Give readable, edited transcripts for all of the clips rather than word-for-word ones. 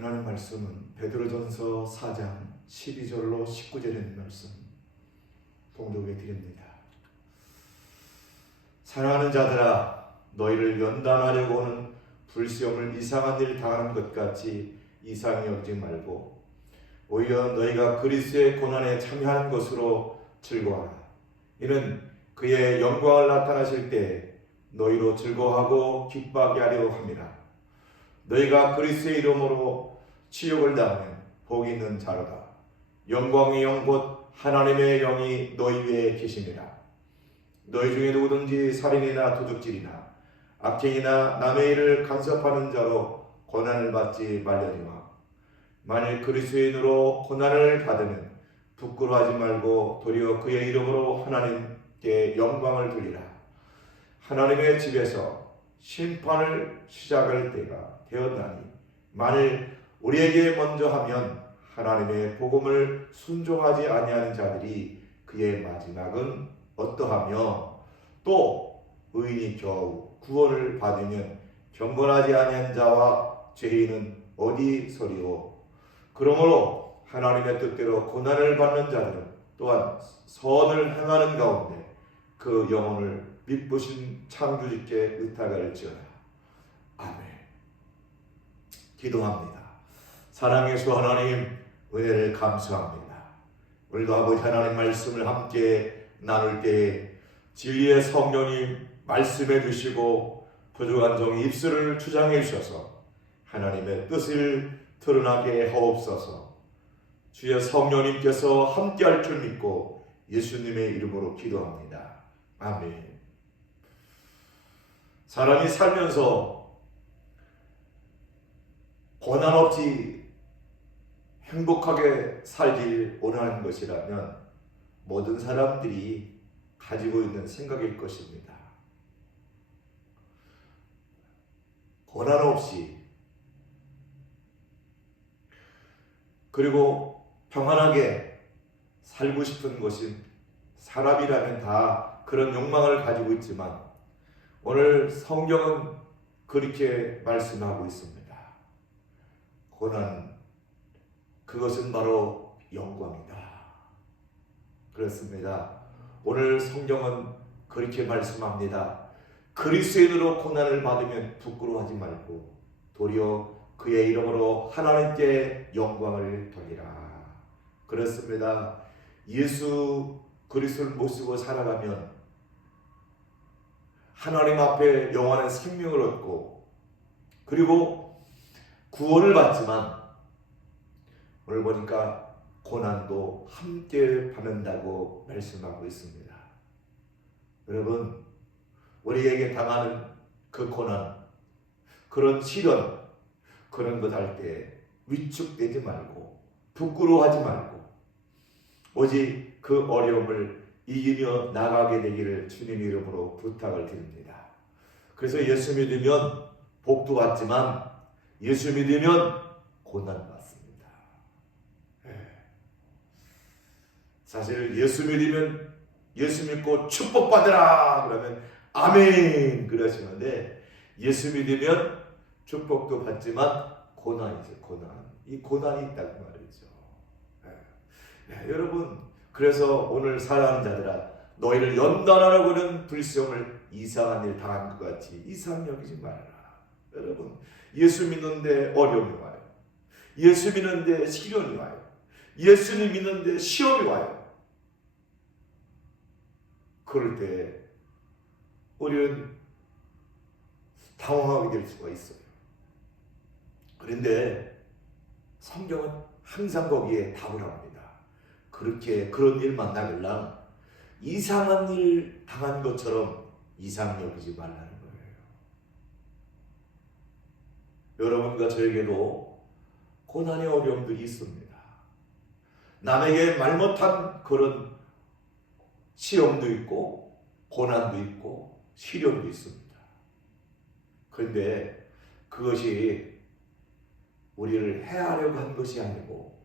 하나님 말씀은 베드로전서 4장 12절로 19절에 있는 말씀 봉독해 드립니다. 사랑하는 자들아, 너희를 연단하려고 하는 불시험을 이상한 일 당하는 것 같이 이상히 여기지 말고 오히려 너희가 그리스도의 고난에 참여하는 것으로 즐거워하라. 이는 그의 영광을 나타나실 때 너희로 즐거워하고 기뻐하게 하려 함이라. 너희가 그리스도의 이름으로 치욕을 당하면 복이 있는 자로다. 영광의 영 곧 하나님의 영이 너희 위에 계심이라. 너희 중에 누구든지 살인이나 도둑질이나 악행이나 남의 일을 간섭하는 자로 고난을 받지 말려니와 만일 그리스도의 이름으로 고난을 받으면 부끄러워하지 말고 도리어 그의 이름으로 하나님께 영광을 돌리라. 하나님의 집에서 심판을 시작할 때가 되었나니 만일 우리에게 먼저 하면 하나님의 복음을 순종하지 아니하는 자들이 그의 마지막은 어떠하며 또 의인이 겨우 구원을 받으면 경건하지 아니한 자와 죄인은 어디서리오. 그러므로 하나님의 뜻대로 고난을 받는 자들은 또한 선을 행하는 가운데 그 영혼을 미쁘신 창조주께 의탁할지어다. 아멘. 기도합니다. 사랑의 주 하나님, 은혜를 감사합니다. 오늘도 아버지 하나님 말씀을 함께 나눌 때 진리의 성령님 말씀해 주시고 부족한 종의 입술을 주장해 주셔서 하나님의 뜻을 드러나게 하옵소서. 주의 성령님께서 함께할 줄 믿고 예수님의 이름으로 기도합니다. 아멘. 사람이 살면서 고난 없이 행복하게 살길 원하는 것이라면 모든 사람들이 가지고 있는 생각일 것입니다. 고난 없이 그리고 평안하게 살고 싶은 것이 사람이라면 다 그런 욕망을 가지고 있지만 오늘 성경은 그렇게 말씀하고 있습니다. 고난, 그것은 바로 영광이다. 그렇습니다. 오늘 성경은 그렇게 말씀합니다. 그리스도인으로 고난을 받으면 부끄러워하지 말고 도리어 그의 이름으로 하나님께 영광을 돌리라. 그렇습니다. 예수 그리스도를 모시고 살아가면 하나님 앞에 영원한 생명을 얻고 그리고 구원을 받지만 오늘 보니까 고난도 함께 받는다고 말씀하고 있습니다. 여러분, 우리에게 당하는 그 고난, 그런 시련, 그런 것 할 때 위축되지 말고 부끄러워하지 말고 오직 그 어려움을 이기며 나가게 되기를 주님 이름으로 부탁을 드립니다. 그래서 예수 믿으면 복도 받지만 예수 믿으면 고난 받습니다. 사실 예수 믿으면 예수 믿고 축복받으라 그러면 아멘 그러시는데 예수 믿으면 축복도 받지만 고난이죠. 고난. 이 고난이 있다고 말이죠. 여러분, 그래서 오늘 사랑하는 자들아, 너희를 연단하라고 하는 불시험을 이상한 일 당한 것 같이 이상히 여기지 말아라. 여러분, 예수 믿는데 어려움이 와요. 예수 믿는데 시련이 와요. 예수님 믿는데 시험이 와요. 그럴 때 우리는 당황하게 될 수가 있어요. 그런데 성경은 항상 거기에 답을 합니다. 그렇게 그런 일 만나길랑 이상한 일 당한 것처럼 이상히 여기지 말라는 거예요. 여러분과 저에게도 고난의 어려움들이 있습니다. 남에게 말 못한 그런 시험도 있고 고난도 있고 시련도 있습니다. 그런데 그것이 우리를 해하려고 한 것이 아니고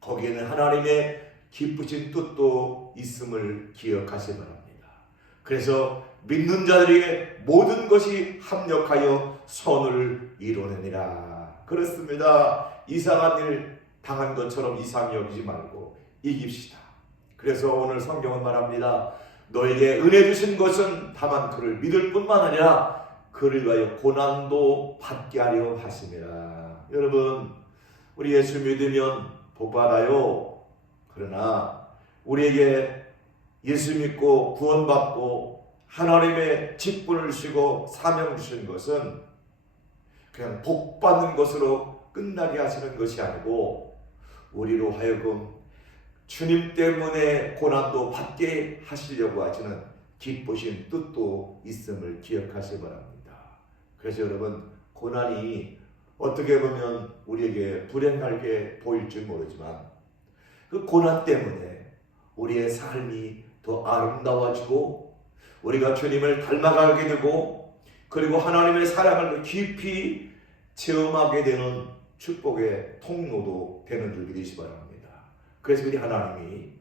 거기에는 하나님의 기쁘신 뜻도 있음을 기억하시 바랍니다. 그래서 믿는 자들에게 모든 것이 합력하여 선을 이루느니라. 그렇습니다. 이상한 일 당한 것처럼 이상히 여기지 말고 이깁시다. 그래서 오늘 성경은 말합니다. 너에게 은혜 주신 것은 다만 그를 믿을 뿐만 아니라 그를 위하여 고난도 받게 하려 하심이라. 여러분, 우리 예수 믿으면 복 받아요. 그러나 우리에게 예수 믿고 구원받고 하나님의 직분을 주시고 사명 주신 것은 그냥 복 받는 것으로 끝나게 하시는 것이 아니고 우리로 하여금 주님 때문에 고난도 받게 하시려고 하시는 기쁘신 뜻도 있음을 기억하시기 바랍니다. 그래서 여러분, 고난이 어떻게 보면 우리에게 불행하게 보일지 모르지만 그 고난 때문에 우리의 삶이 더 아름다워지고 우리가 주님을 닮아가게 되고 그리고 하나님의 사랑을 깊이 체험하게 되는 축복의 통로도 되는 줄 믿으시기 바랍니다. 그래서 우리 하나님이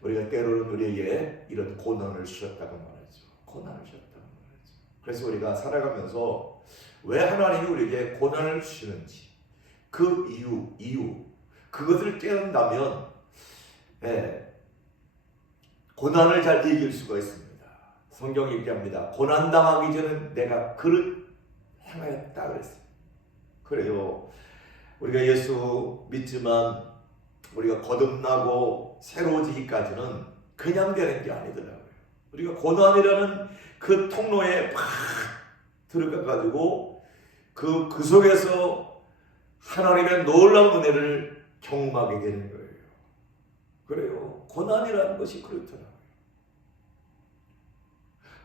우리가 때로는 우리에게 이런 고난을 주셨다고 말하죠. 고난을 주셨다고 말하죠. 그래서 우리가 살아가면서 왜 하나님이 우리에게 고난을 주시는지 그 이유 그것을 깨닫는다면 고난을 잘 이길 수가 있습니다. 성경이 얘기합니다. 고난당하기 전에 내가 그를 행하였다 그랬어요. 그래요. 우리가 예수 믿지만 우리가 거듭나고 새로워지기까지는 그냥 되는 게 아니더라고요. 우리가 고난이라는 그 통로에 팍 들어가가지고 그 속에서 하나님의 놀라운 은혜를 경험하게 되는 거예요. 그래요. 고난이라는 것이 그렇더라고요.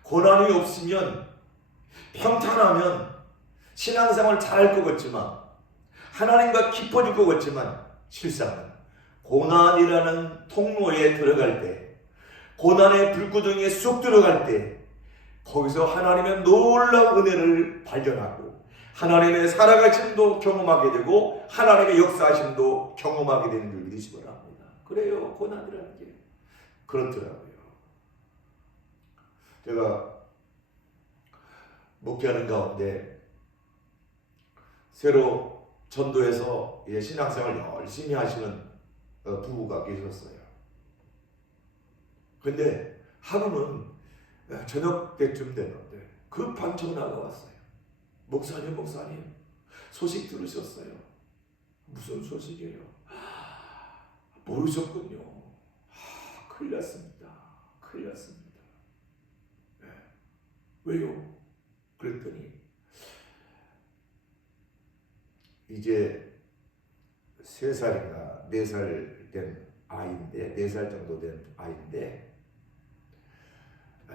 고난이 없으면 평탄하면 신앙생활 잘할 것 같지만 하나님과 깊어질 것 같지만 실상은 고난이라는 통로에 들어갈 때 고난의 불구덩이에 쑥 들어갈 때 거기서 하나님의 놀라운 은혜를 발견하고 하나님의 살아가심도 경험하게 되고 하나님의 역사하심도 경험하게 되는 줄 믿으시기 바랍니다. 그래요. 고난이라는 게 그렇더라고요. 제가 목회하는 가운데 새로 전도해서 신앙생활 열심히 하시는 부부가 계셨어요. 근데 하루는 저녁 때쯤 됐는데 급한 전화가 왔어요. 목사님 소식 들으셨어요? 무슨 소식이에요? 모르셨군요. 큰일 났습니다. 네. 왜요? 그랬더니 이제 3살인가 4살 된 아이인데 4살 정도 된 아이인데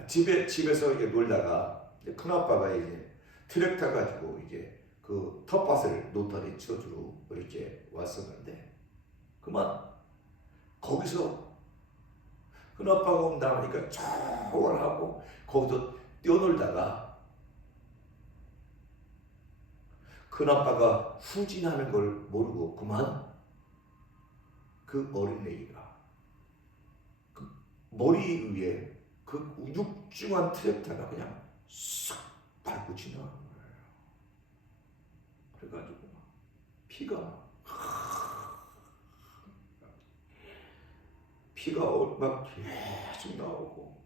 집에서 이제 놀다가 큰아빠가 이제 트랙터 가지고 이제 그 텃밭을 노타리 쳐주러 이렇게 왔었는데 그만 거기서 큰아빠가 온다 하니까 쫙 하고 거기서 뛰어놀다가 큰아빠가 후진하는 걸 모르고 그만 그 어린애가 그 머리 위에 그 육중한 트랙터가 그냥 싹 밟고 지나가는 거예요. 그래가지고 피가 막 계속 나오고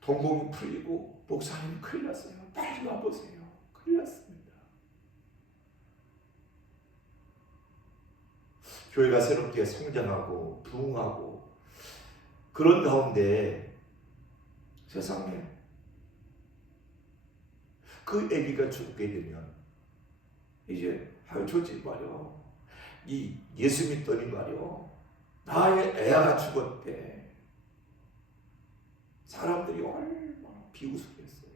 동공이 풀리고 목사님 큰일 났어요. 빨리 와보세요. 큰일 났습니다. 교회가 새롭게 성장하고 부흥하고 그런 가운데 세상에 그 아기가 죽게 되면 이제 저지 말이야. 이 예수 믿더니 말이야. 나의 애가 죽었대. 사람들이 얼마나 비웃었겠어요.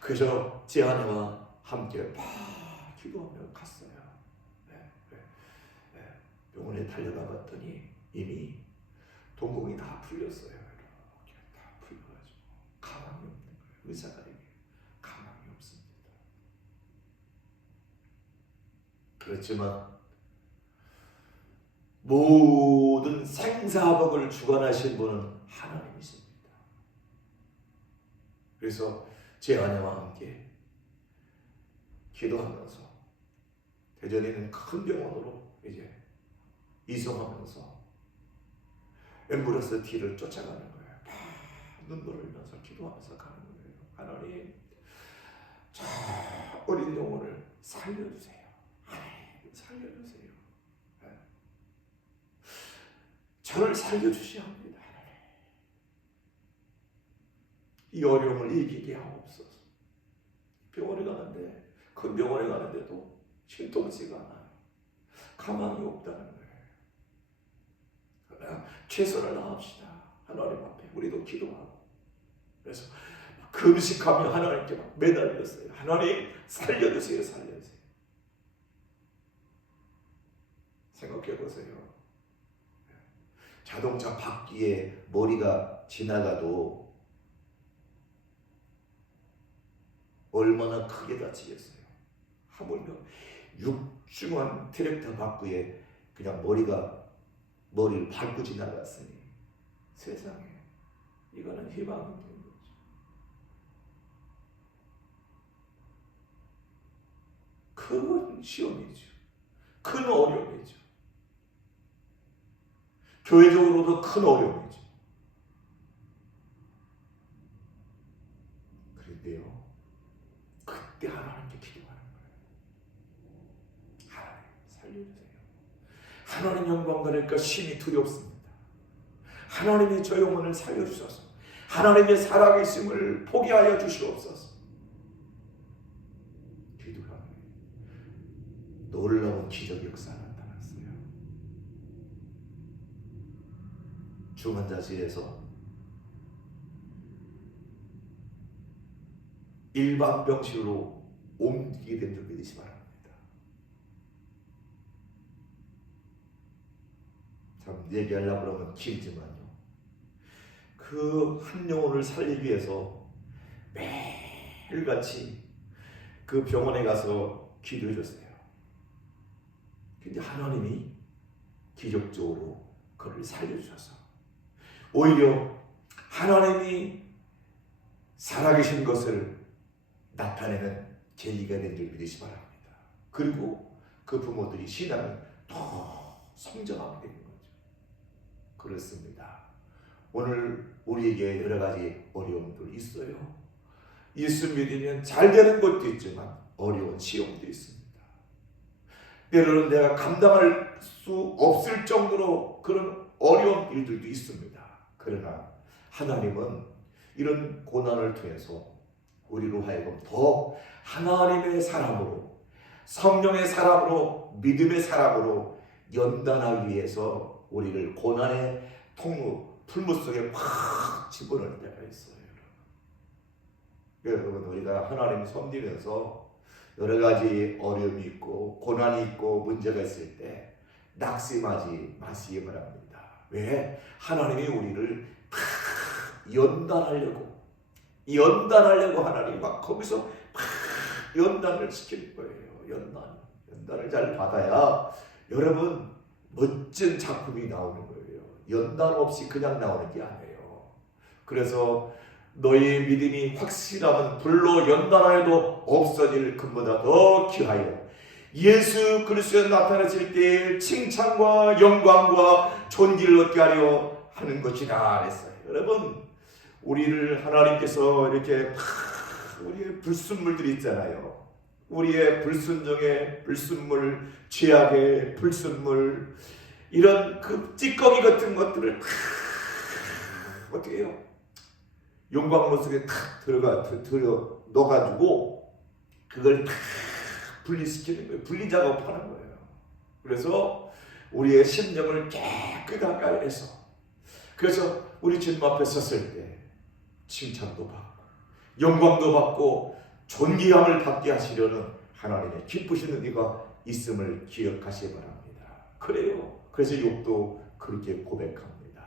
그래서 제 아내와 함께 막 기도하며 갔어요. 병원에 달려가 봤더니 이미 동공이 다 풀렸어요. 이렇게 다 풀려가지고 가망이 없는 거예요. 의사가 얘기해요. 가망이 없습니다. 그렇지만 모든 생사복을 주관하신 분은 하나님이십니다. 그래서 제 아내와 함께 기도하면서 대전에 있는 큰 병원으로 이제 이송하면서 앰뷸런스 뒤를 쫓아가는 거예요. 눈물을 흘리면서 기도하면서 가는 거예요. 하나님, 저 어린 영혼을 살려주세요. 하나님, 살려주세요. 저를 살려주셔야 합니다. 이 어려움을 이기게 하옵소서. 병원에 가는데, 큰 병원에 가는데도 신통치가 않아요. 가망이 없다는 거예요. 그러나 최선을 다합시다. 하나님 앞에 우리도 기도하고. 그래서 금식하며 하나님께 막 매달렸어요. 하나님 살려주세요. 살려주세요. 생각해 보세요. 자동차 바퀴에 머리가 지나가도 얼마나 크게 다치겠어요. 하물며 육중한 트랙터 바퀴에 그냥 머리를 밟고 지나갔으니 세상에 이거는 희망이 없는 거죠. 큰 시험이죠. 큰 어려움이죠. 교회적으로도 큰 어려움이죠. 그런데요, 그때 하나님께 기도하는 거예요. 하나님 살려주세요. 하나님 영광 받을까 심히 두렵습니다. 하나님이 저 영혼을 살려주셔서 하나님의 살아계심을 포기하여 주시옵소서. 기도하면 놀라운 기적 역사가 나타났어요. 중환자실에서 일반 병실로 옮기게 된 줄 믿으시 바랍니다. 참 얘기하려고 그러면 길지만요. 그 한 영혼을 살리기 위해서 매일같이 그 병원에 가서 기도해 줬어요. 근데 하나님이 기적적으로 그를 살려주셔서 오히려 하나님이 살아계신 것을 나타내는 계기가 된 줄 믿으시 바랍니다. 그리고 그 부모들이 신앙이 더 성장하게 된 거죠. 그렇습니다. 오늘 우리에게 여러 가지 어려움도 있어요. 예수 믿으면 잘 되는 것도 있지만 어려운 시험도 있습니다. 때로는 내가 감당할 수 없을 정도로 그런 어려운 일들도 있습니다. 그러나 하나님은 이런 고난을 통해서 우리로 하여금 더 하나님의 사람으로, 성령의 사람으로, 믿음의 사람으로 연단하기 위해서 우리를 고난의 풀무 속에 확 집어넣을 때가 있어요. 여러분, 우리가 하나님 섬기면서 여러 가지 어려움이 있고 고난이 있고 문제가 있을 때 낙심하지 마시기 바랍니다. 왜? 하나님이 우리를 연단하려고 하나님이 막 거기서 막 연단을 시킬 거예요. 연단을 잘 받아야 여러분 멋진 작품이 나오는 거예요. 연단 없이 그냥 나오는 게 아니에요. 그래서 너희 믿음이 확실하면 불로 연단하여도 없어질 것보다 더 귀하여 예수 그리스도에 나타나실 때 칭찬과 영광과 존귀를 얻게 하려 하는 것이다 그랬어요. 여러분, 우리를 하나님께서 이렇게 우리의 불순물들이 있잖아요. 우리의 불순종의 불순물, 죄악의 불순물, 이런 그 찌꺼기 같은 것들을 어떻게 해요? 용광로 속에 들어 넣어가지고 그걸 분리시키는 거예요. 분리 작업하는 거예요. 그래서 우리의 심령을 깨끗하게 해서, 그래서 우리 주님 앞에 섰을 때 칭찬도 받고 영광도 받고 존귀함을 받게 하시려는 하나님의 기쁘신 은혜가 있음을 기억하시기 바랍니다. 그래요. 그래서 욥도 그렇게 고백합니다.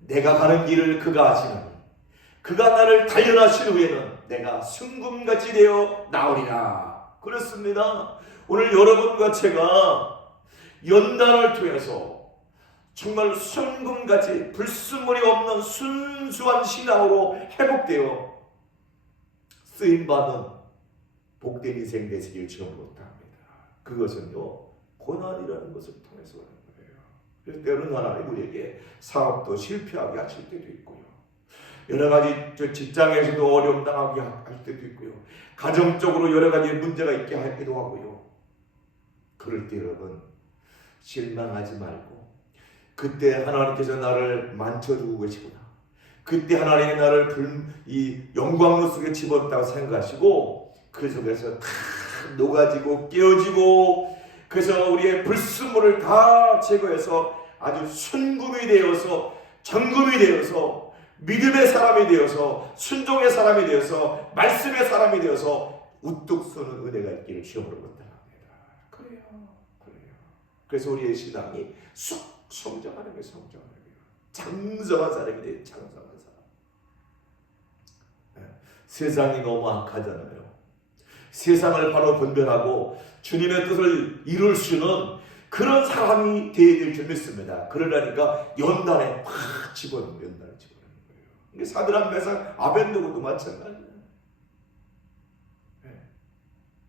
내가 가는 길을 그가 아시나니 그가 나를 단련하신 후에는 내가 순금같이 되어 나오리라. 그렇습니다. 오늘 여러분과 제가 연단을 통해서 정말 순금같이 불순물이 없는 순수한 신앙으로 회복되어 쓰임받는 복된 인생 되시길 주옵니다. 그것은요 고난이라는 것을 통해서 오는 거예요. 그래서 때로는 하나님 우리에게 사업도 실패하게 하실 때도 있고요, 여러 가지 직장에서도 어려움 당하게 할 때도 있고요, 가정적으로 여러 가지 문제가 있게 하기도 하고요. 그럴 때 여러분 실망하지 말고, 그때 하나님께서 나를 만져주고 계시구나, 그때 하나님이 나를 이 영광로 속에 집었다고 생각하시고 그 속에서 다 녹아지고 깨어지고, 그래서 우리의 불순물을 다 제거해서 아주 순금이 되어서 정금이 되어서 믿음의 사람이 되어서 순종의 사람이 되어서 말씀의 사람이 되어서 우뚝 서는 은혜가 있기를 주님으로 부탁합니다. 그래요. 그래서 우리의 신앙이 쑥 성장하는 거예요. 장성한 사람이 돼요. 장성한 사람. 세상이 너무 악하잖아요. 세상을 바로 분별하고 주님의 뜻을 이룰 수 있는 그런 사람이 되어야 될 줄 믿습니다. 그러려니까 연단에 팍 집어넣는 거예요. 이게 사드락 메삭 아벤느고도 마찬가지예요.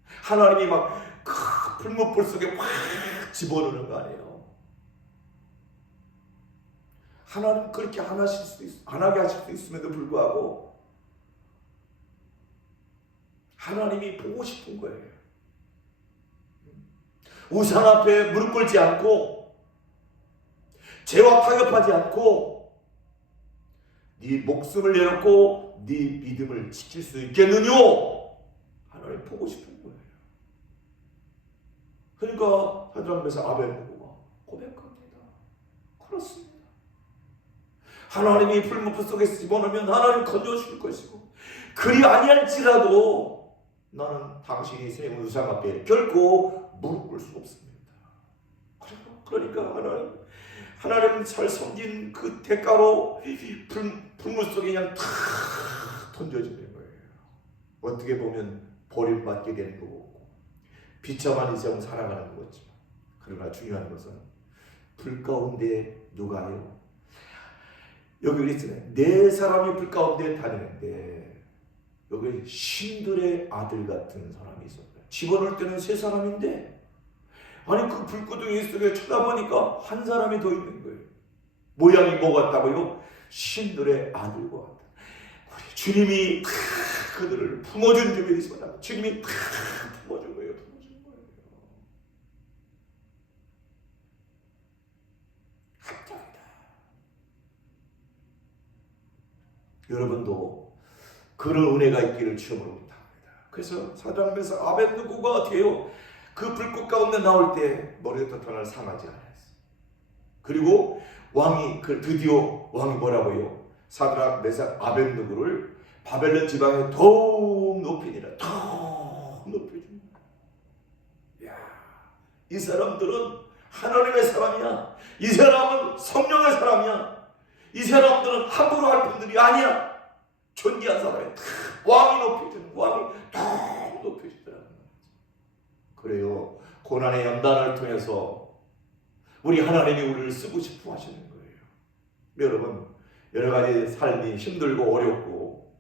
하나님이 막 풀무불 속에 팍 집어넣는 거 아니에요. 하나님 그렇게 안 하게 하실 수 있음에도 불구하고 하나님이 보고 싶은 거예요. 우상 앞에 무릎 꿇지 않고 죄와 타협하지 않고 네 목숨을 내놓고 네 믿음을 지킬 수 있겠느냐? 하나님 보고 싶은 거예요. 그러니까 사드락 메삭 아벤느고가 고백합니다. 그렇습니다. 하나님이 풀무불 속에 집어넣으면 하나님 건져줄 것이고, 그리 아니할지라도 나는 당신이 세운 우상 앞에 결코 무릎 꿇을 수 없습니다. 그러니까 하나님 잘 섬긴 그 대가로 풀물 속에 그냥 탁 던져지는 거예요. 어떻게 보면 버림받게 되는 거고 비참한 인생을 살아가는 거겠죠. 그러나 중요한 것은 불 가운데 누가요? 여기 그랬잖아요. 네 사람이 불 가운데 다니는데 여기 신들의 아들 같은 사람이 있었어요. 집어넣을 때는 세 사람인데 아니 그 불구덩이 속에 쳐다보니까 한 사람이 더 있는 거예요. 모양이 뭐 같다고요? 신들의 아들과 같다. 주님이 다 그들을 품어준 적이 있습니다. 주님이 다 품어준 거예요. 합장이다. 여러분도 그런 은혜가 있기를 주님으로 부탁합니다. 그래서 사드락 메삭 아벤느고가 돼요. 그 불꽃 가운데 나올 때 머리부터 털을 상하지 않았어요. 그리고 드디어 왕이 뭐라고요? 사드락 메삭 아벤느고를 바벨론 지방에 더욱 높이니라. 더욱 높여줍니다. 이 사람들은 하나님의 사람이야. 이 사람은 성령의 사람이야. 이 사람들은 함부로 할 분들이 아니야. 존귀한 사람이야. 왕이 높여주는, 왕이 더욱 높여주더라고요. 그래요. 고난의 연단을 통해서 우리 하나님이 우리를 쓰고 싶어 하시는 거예요. 여러분, 여러 가지 삶이 힘들고 어렵고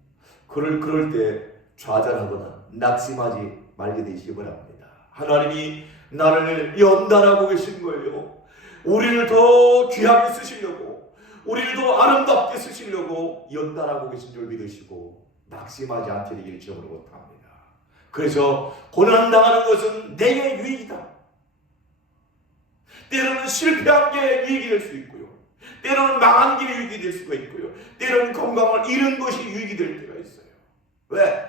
그럴 때 좌절하거나 낙심하지 말게 되시기 바랍니다. 하나님이 나를 연단하고 계신 거예요. 우리를 더 귀하게 쓰시려고, 우리를 더 아름답게 쓰시려고 연단하고 계신 줄 믿으시고 낙심하지 않게 되기를 주님으로 부탁합니다. 그래서 고난당하는 것은 내게 유익이다. 때로는 실패한 게 유익이 될 수 있고요, 때로는 망한 게 유익이 될 수가 있고요, 때로는 건강을 잃은 것이 유익이 될 때가 있어요. 왜?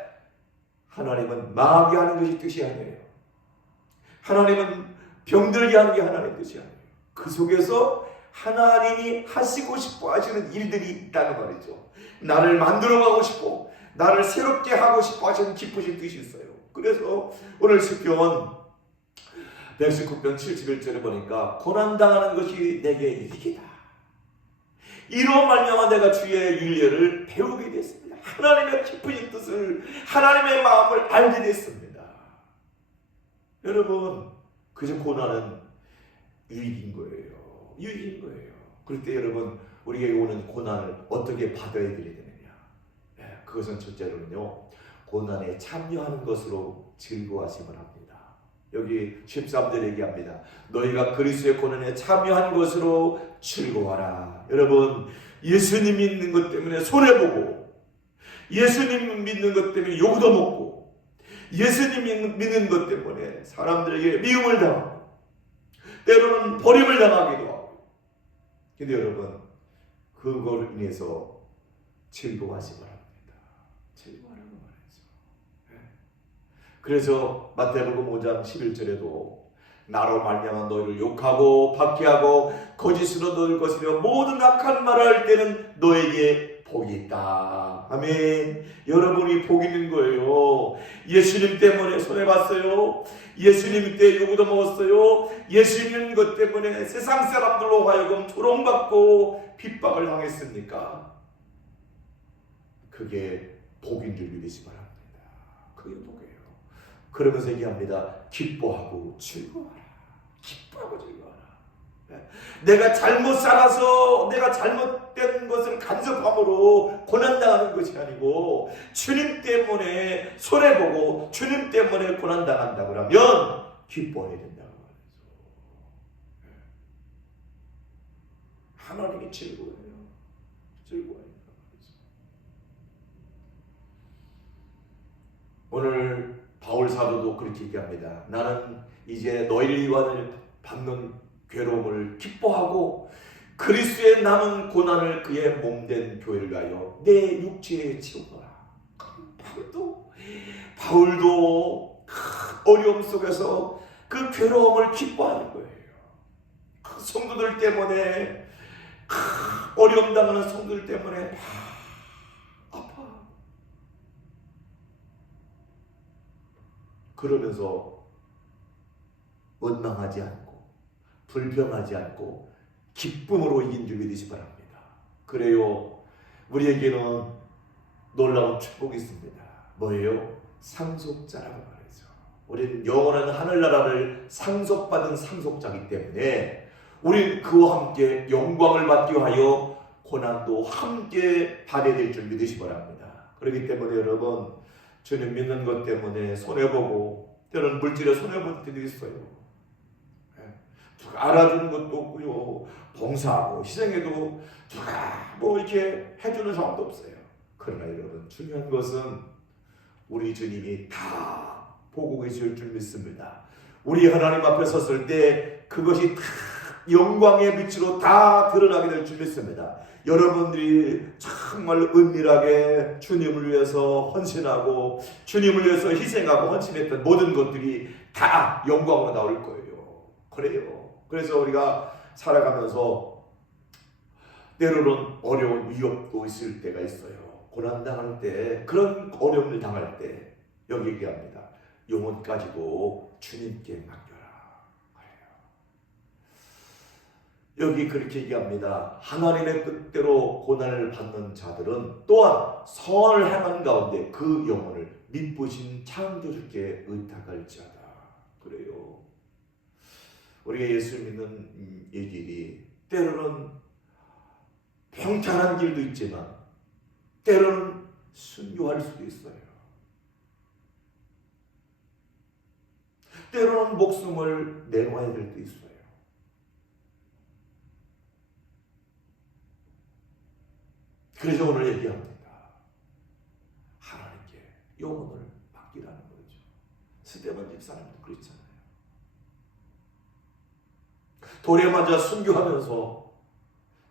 하나님은 망하게 하는 것이 뜻이 아니에요. 하나님은 병들게 하는 게 하나님의 뜻이 아니에요. 그 속에서 하나님이 하시고 싶어 하시는 일들이 있다는 말이죠. 나를 만들어가고 싶고 나를 새롭게 하고 싶어 하시는 기쁘신 뜻이 있어요. 그래서 오늘 시편 119편 71절에 보니까 고난당하는 것이 내게 이익이다. 이로 말미암아 내가 주의 윤례를 배우게 됐습니다. 하나님의 깊은 뜻을, 하나님의 마음을 알게 됐습니다. 여러분, 그저 고난은 유익인 거예요. 유익인 거예요. 그럴 때 여러분, 우리에게 오는 고난을 어떻게 받아들여야 되느냐? 그것은 첫째로는요, 고난에 참여하는 것으로 즐거워하심을 합니다. 여기 13절 얘기합니다. 너희가 그리스도의 고난에 참여한 것으로 즐거워하라. 여러분, 예수님 믿는 것 때문에 손해보고, 예수님 믿는 것 때문에 욕도 먹고, 예수님 믿는 것 때문에 사람들에게 미움을 당하고, 때로는 버림을 당하기도 하고. 근데 여러분, 그걸 인해서 즐거워하시기 바랍니다. 즐거워하라고 말했죠. 그래서 마태복음 5장 11절에도 나로 말미암아 너희를 욕하고 박해하고 거짓으로 너를 거스려 모든 악한 말을 할 때는 너에게 복이 있다. 아멘. 여러분이 복 있는 거예요. 예수님 때문에 손해봤어요. 예수님 때 욕도 먹었어요. 예수님 믿는 것 때문에 세상 사람들로 하여금 조롱받고 핍박을 당했습니까? 그게 복인 줄 믿으시 바랍니다. 그게 복이에요. 그러면서 얘기합니다. 기뻐하고 즐거워하라. 기뻐하고 즐거워하라. 내가 잘못 살아서 내가 잘못된 것을 간섭함으로 고난당하는 것이 아니고 주님 때문에 손해보고 주님 때문에 고난당한다고 하면 기뻐해야 된다고 말이죠. 하나님이 즐거워해요. 즐거워해요. 오늘 바울 사도도 그렇게 얘기합니다. 나는 이제 너희를 위하여 받는 괴로움을 기뻐하고 그리스도의 남은 고난을 그의 몸된 교회를 위하여 내 육체에 치우노라. 바울도 어려움 속에서 그 괴로움을 기뻐하는 거예요. 그 성도들 때문에 어려움 당하는 성도들 때문에 아파. 그러면서 원망하지 않고 불평하지 않고 기쁨으로 이긴 줄 믿으시 바랍니다. 그래요. 우리에게는 놀라운 축복이 있습니다. 뭐예요? 상속자라고 말하죠. 우리는 영원한 하늘나라를 상속받은 상속자이기 때문에 우리는 그와 함께 영광을 받기 위하여 고난도 함께 받아야 될 줄 믿으시 바랍니다. 그렇기 때문에 여러분, 주님 믿는 것 때문에 손해보고 때로는 물질에 손해볼 때도 있어요. 누가 알아주는 것도 없고요. 봉사하고 희생해도 누가 뭐 이렇게 해주는 사람도 없어요. 그러나 여러분, 중요한 것은 우리 주님이 다 보고 계실 줄 믿습니다. 우리 하나님 앞에 섰을 때 그것이 다 영광의 빛으로 다 드러나게 될 줄 믿습니다. 여러분들이 정말 은밀하게 주님을 위해서 헌신하고 주님을 위해서 희생하고 헌신했던 모든 것들이 다 영광으로 나올 거예요. 그래요. 그래서 우리가 살아가면서 때로는 어려운 위협도 있을 때가 있어요. 고난당할 때, 그런 어려움을 당할 때 여기 얘기합니다. 영혼 가지고 주님께 맡겨라. 그래요. 여기 그렇게 얘기합니다. 하나님의 뜻대로 고난을 받는 자들은 또한 선을 행하는 가운데 그 영혼을 미쁘신 창조주께 의탁할지어다. 그래요. 우리가 예수 믿는 이 길이 때로는 평탄한 길도 있지만 때로는 순교할 수도 있어요. 때로는 목숨을 내놓아야 될 때도 있어요. 그래서 오늘 얘기합니다. 하나님께 영혼을 맡기라는 거죠. 스데반 집사님도 그랬잖아요. 돌에 맞아 순교하면서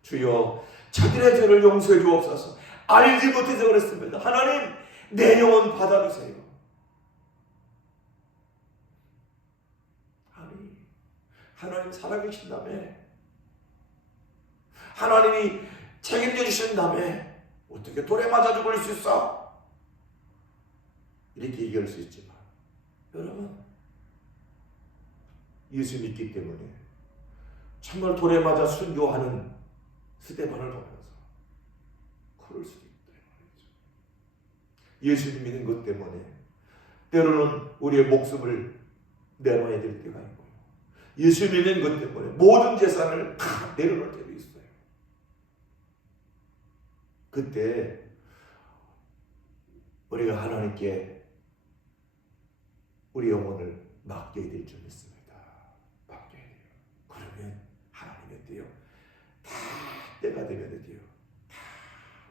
주여 저들의 죄를 용서해 주옵소서. 알지 못해서 그랬습니다. 하나님 내 영혼 받아주세요. 아니, 하나님 살아계신다며, 하나님이 책임져 주신다며 어떻게 돌에 맞아 죽을 수 있어? 이렇게 얘기할 수 있지만 여러분, 예수 믿기 때문에 정말 돌에 맞아 순교하는 스데반을 보면서 그럴 수도 있다. 예수님 믿는 것 때문에 때로는 우리의 목숨을 내놔야 될 때가 있고요. 예수 믿는 것 때문에 모든 재산을 다 내려놓을 때도 있어요. 그때 우리가 하나님께 우리 영혼을 맡겨야 될 줄 믿습니다. 맡겨야 돼요. 그러면 하나님이 어때요? 다 때가 되면 어때요? 다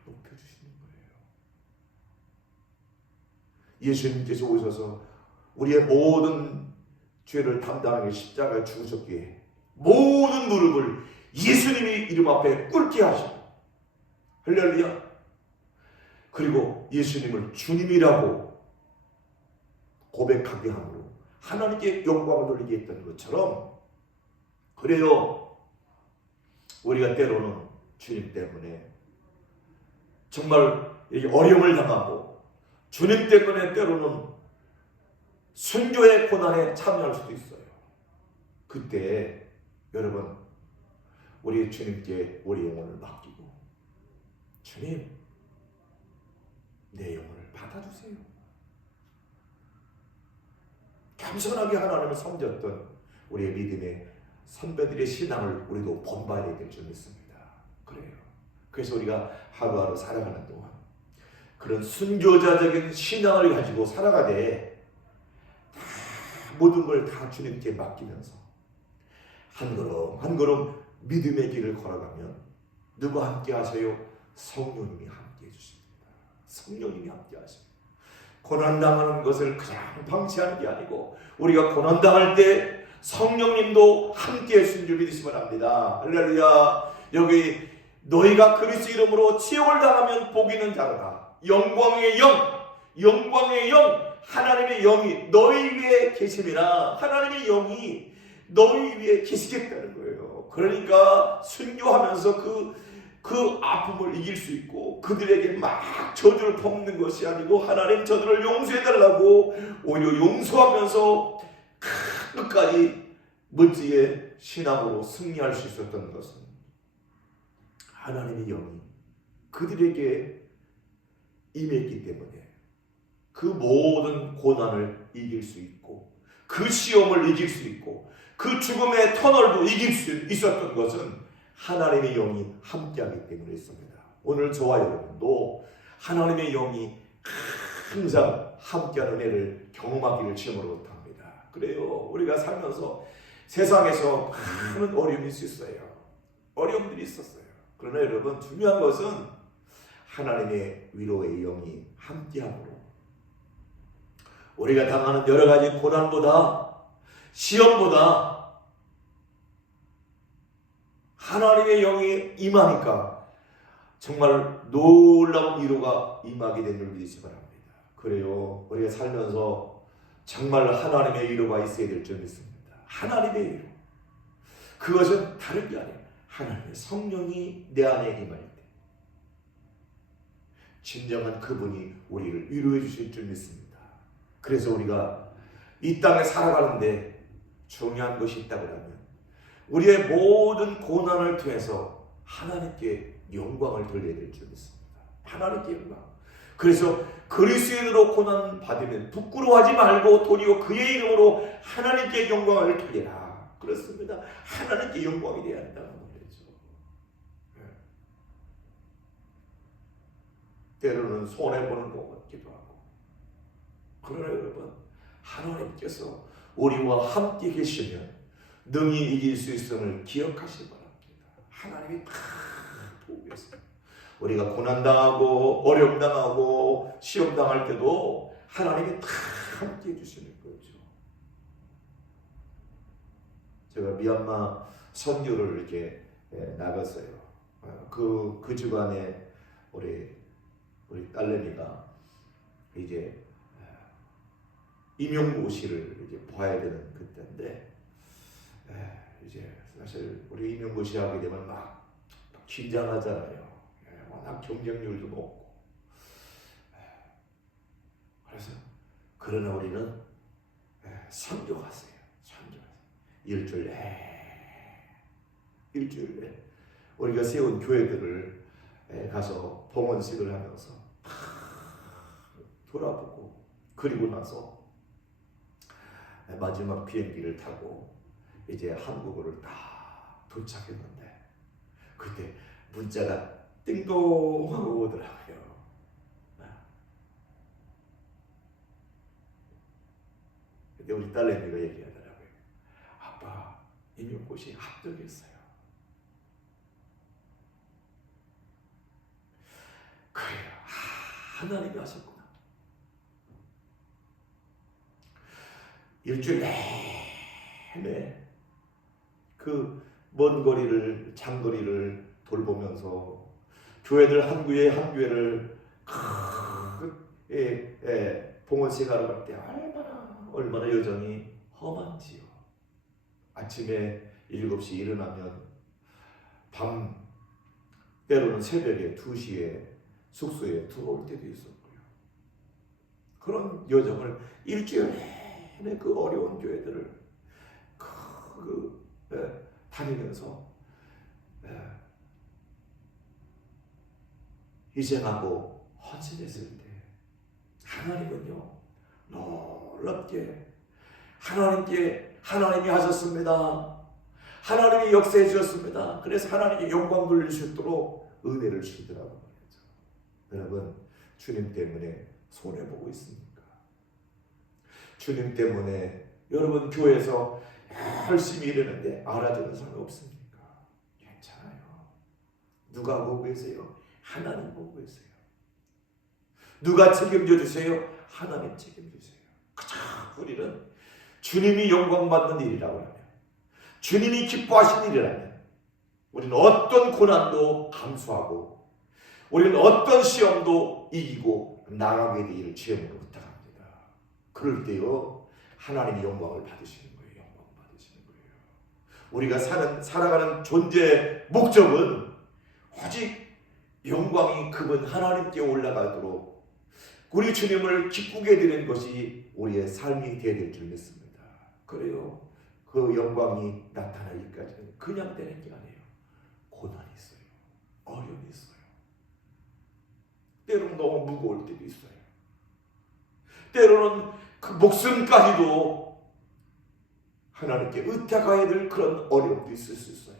높여주시는 거예요. 예수님께서 오셔서 우리의 모든 죄를 담당하게 십자가에 죽으셨기에 모든 무릎을 예수님이 이름 앞에 꿇게 하시고, 할렐루야. 그리고 예수님을 주님이라고 고백하게 함으로 하나님께 영광을 돌리게 했던 것처럼, 그래요, 우리가 때로는 주님 때문에 정말 어려움을 당하고 주님 때문에 때로는 순교의 고난에 참여할 수도 있어요. 그때 여러분, 우리 주님께 우리 영혼을 맡기고, 주님, 내 영혼을 받아주세요. 겸손하게 하나님을 섬겼던 우리의 믿음의 선배들의 신앙을 우리도 본받아야 될 줄 믿습니다. 그래요. 그래서 우리가 하루하루 살아가는 동안 그런 순교자적인 신앙을 가지고 살아가되 모든 걸 다 주님께 맡기면서 한 걸음 한 걸음 믿음의 길을 걸어가면 누가 함께 하세요? 성령님이 함께 해주십니다. 성령님이 함께 하세요. 고난당하는 것을 그냥 방치하는 게 아니고 우리가 고난당할 때 성령님도 함께 해주신 줄 믿으시면 합니다. 할렐루야. 여기 너희가 그리스도 이름으로 치욕을 당하면 복 있는 자로다. 영광의 영 하나님의 영이 너희 위에 계심이나 하나님의 영이 너희 위에 계시겠다는 거예요. 그러니까 순교하면서 그 아픔을 이길 수 있고 그들에게 막 저주를 퍼붓는 것이 아니고 하나님 저들을 용서해달라고 오히려 용서하면서 끝까지 멋지게 신앙으로 승리할 수 있었던 것은 하나님의 영이 그들에게 임했기 때문에 그 모든 고난을 이길 수 있고 그 시험을 이길 수 있고 그 죽음의 터널도 이길 수 있었던 것은 하나님의 영이 함께하기 때문이었습니다. 오늘 저와 여러분도 하나님의 영이 항상 함께하는 은혜를 경험하기를 주님으로 합니다. 그래요. 우리가 살면서 세상에서 많은 어려움이 있었어요. 어려움들이 있었어요. 그러나 여러분, 중요한 것은 하나님의 위로의 영이 함께함으로 우리가 당하는 여러 가지 고난보다 시험보다 하나님의 영이 임하니까 정말 놀라운 위로가 임하게 된 줄 믿으시기 바랍니다. 그래요. 우리가 살면서 정말 하나님의 위로가 있어야 될 줄 믿습니다. 하나님의 위로. 그것은 다른 게 아니에요. 하나님의 성령이 내 안에 임할 때 진정한 그분이 우리를 위로해 주실 줄 믿습니다. 그래서 우리가 이 땅에 살아가는데 중요한 것이 있다고 하면 우리의 모든 고난을 통해서 하나님께 영광을 돌려야 될 줄 믿습니다. 하나님께 영광. 그래서 그리스도인으로 고난 받으면 부끄러워하지 말고 도리어 그의 이름으로 하나님께 영광을 돌리라. 그렇습니다. 하나님께 영광이 되어야 한다는 거죠. 때로는 손해보는 것 같기도 하고. 그러나 여러분, 하나님께서 우리와 함께 계시면 능히 이길 수 있음을 기억하시기 바랍니다. 하나님이 다 보고 계세요. 우리가 고난당하고 어려움당하고 시험당할 때도 하나님이 다 함께 해주시는 거죠. 제가 미얀마 선교를 이렇게 나갔어요. 그 주간에 우리 딸내미가 이제 임용고시를 이제 봐야 되는 그때인데 이제 사실 우리 임용고시 하게 되면 막 긴장하잖아요. 워낙 경쟁률도 높고. 그래서 그러나 우리는 선교 갔어요. 일주일에 우리가 세운 교회들을 가서 봉헌식을 하면서 돌아보고, 그리고 나서 마지막 비행기를 타고 이제 한국으로 딱 도착했는데 그때 문자가 띵동하고 오더라고요. 그때 우리 딸내미가 얘기하더라고요. 아빠, 임용고시 합격했어요. 그래요. 하나님이 하셨구나. 일주일 내내 그 먼 거리를, 장거리를 돌보면서 교회들 한 교회 한 교회를 봉헌식 하러 갈 때 얼마나 여정이 험한지요. 아침에 7시 일어나면 밤 때로는 새벽에 2시에 숙소에 들어올 때도 있었고요. 그런 여정을 일주일 내내 그 어려운 교회들을 다니면서 희생하고 헌신했을 때 하나님은요 놀랍게 하나님이 하셨습니다. 하나님이 역사해 주셨습니다. 그래서 하나님께 영광 돌릴 수 있도록 은혜를 주시더라고요. 여러분, 주님 때문에 손해보고 있습니까? 주님 때문에 여러분 교회에서 열심히 일하는데 알아주는 사람 없습니까? 괜찮아요. 누가 보고 계세요? 하나님 보고 계세요. 누가 책임져 주세요? 하나님 책임주세요. 그저 우리는 주님이 영광 받는 일이라고 하면, 주님이 기뻐하시는 일이라면 우리는 어떤 고난도 감수하고 우리는 어떤 시험도 이기고 나가게 되기를 주님으로 부탁합니다. 그럴 때요 하나님이 영광을 받으시는 거예요. 영광 받으시는 거예요. 우리가 살아가는 존재의 목적은 오직 영광이 그분 하나님께 올라가도록 우리 주님을 기쁘게 되는 것이 우리의 삶이 되어야 될 줄 믿습니다. 그래요. 그 영광이 나타나기까지는 그냥 되는 게 아니에요. 고난이 있어요. 어려움이 있어요. 때로는 너무 무거울 때도 있어요. 때로는 그 목숨까지도 하나님께 의탁해야 될 그런 어려움도 있을 수 있어요.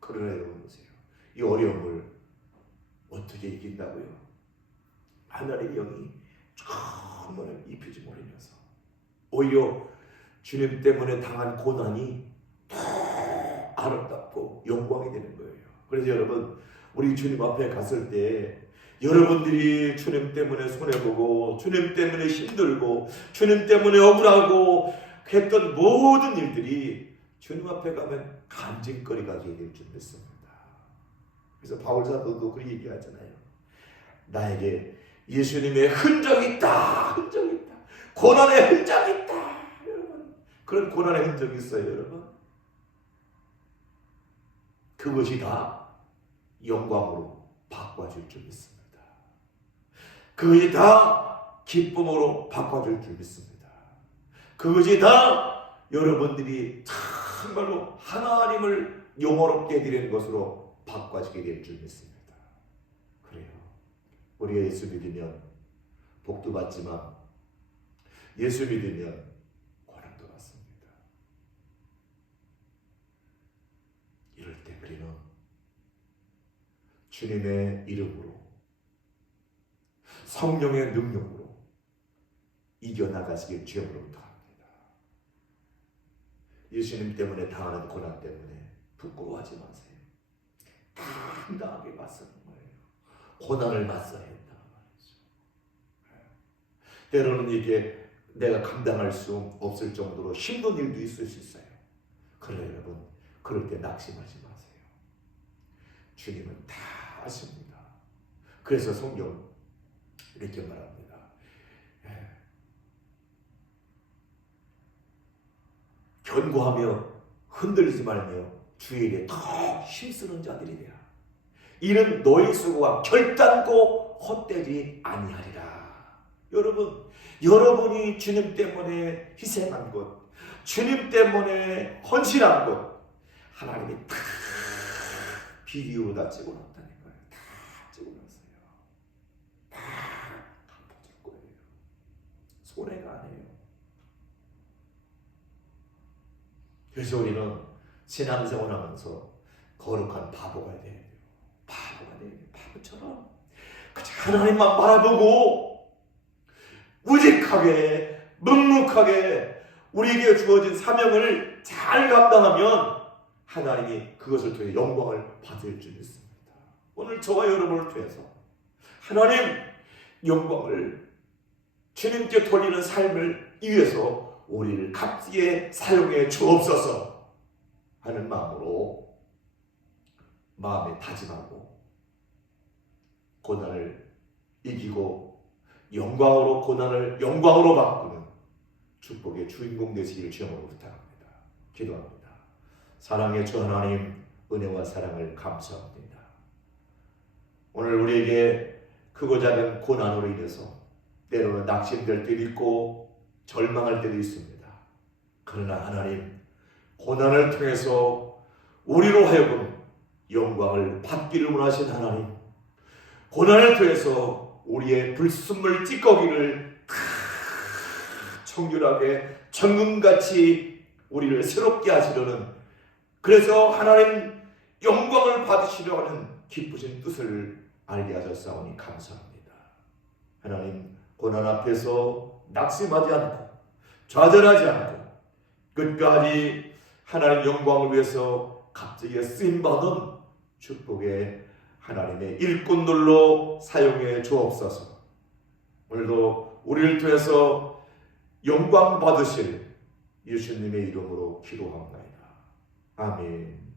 그러나 여러분 보세요. 이 어려움을 어떻게 이긴다고요? 하나님의 영이 충만을 입히지 못하면서 오히려 주님 때문에 당한 고난이 더 아름답고 영광이 되는 거예요. 그래서 여러분, 우리 주님 앞에 갔을 때 여러분들이 주님 때문에 손해보고 주님 때문에 힘들고 주님 때문에 억울하고 했던 모든 일들이 주님 앞에 가면 간증거리가 되게 될 줄 믿습니다. 그래서 바울 사도도 그 얘기하잖아요. 나에게 예수님의 흔적이 있다. 흔적이 있다. 고난의 흔적이 있다. 여러분, 그런 고난의 흔적이 있어요. 여러분, 그것이 다 영광으로 바꿔줄 줄 믿습니다. 그것이 다 기쁨으로 바꿔줄 줄 믿습니다. 그것이 다 여러분들이 정말로 하나님을 영화롭게 드리는 것으로 바꿔지게 될 줄 믿습니다. 그래요. 우리가 예수 믿으면 복도 받지만 예수 믿으면 고난도 받습니다. 이럴 때 우리는 주님의 이름으로 성령의 능력으로 이겨나가시길 주님으로 부탁합니다. 예수님 때문에 당하는 고난 때문에 부끄러워하지 마세요. 당당하게 맞서는 거예요. 고난을 맞서야 한다는 말이죠. 때로는 이게 내가 감당할 수 없을 정도로 힘든 일도 있을 수 있어요. 그러나 여러분, 그럴 때 낙심하지 마세요. 주님은 다 아십니다. 그래서 성경 이렇게 말합니다. 견고하며 흔들리지 말며 주의 일에 더 힘쓰는 자들이라. 이는 너희 수고가 결단코 헛되지 아니하리라. 여러분, 여러분이 주님 때문에 희생한 것, 주님 때문에 헌신한 것, 하나님이 다 비디오로 다 찍어놨다는 거예요. 다 찍어놨어요. 다 갚아줄 거예요. 손해가 아니에요. 그래서 우리는 신앙생활 하면서 거룩한 바보가 돼야 돼요. 바보가 돼야 돼요. 바보처럼 그저 하나님만 바라보고 우직하게 묵묵하게 우리에게 주어진 사명을 잘 감당하면 하나님이 그것을 통해 영광을 받을 줄 믿습니다. 오늘 저와 여러분을 통해서 하나님 영광을 주님께 돌리는 삶을 위해서 우리를 값지게 사용해 주옵소서 하는 마음으로 마음에 다짐하고 고난을 이기고 영광으로 고난을 영광으로 바꾸는 축복의 주인공 되시기를 주님으로 부탁합니다. 기도합니다. 사랑의 주 하나님, 은혜와 사랑을 감사합니다. 오늘 우리에게 크고 작은 고난으로 인해서 때로는 낙심될 때도 있고 절망할 때도 있습니다. 그러나 하나님, 고난을 통해서 우리로 하여금 영광을 받기를 원하신 하나님, 고난을 통해서 우리의 불순물 찌꺼기를 청결하게 천금같이 우리를 새롭게 하시려는, 그래서 하나님 영광을 받으시려 하는 기쁘신 뜻을 알게 하셨사오니 감사합니다. 하나님, 고난 앞에서 낙심하지 않고 좌절하지 않고 끝까지 하나님 영광을 위해서 갑자기 쓰임받은 축복의 하나님의 일꾼들로 사용해 주옵소서. 오늘도 우리를 통해서 영광 받으실 예수님의 이름으로 기도합니다. 아멘.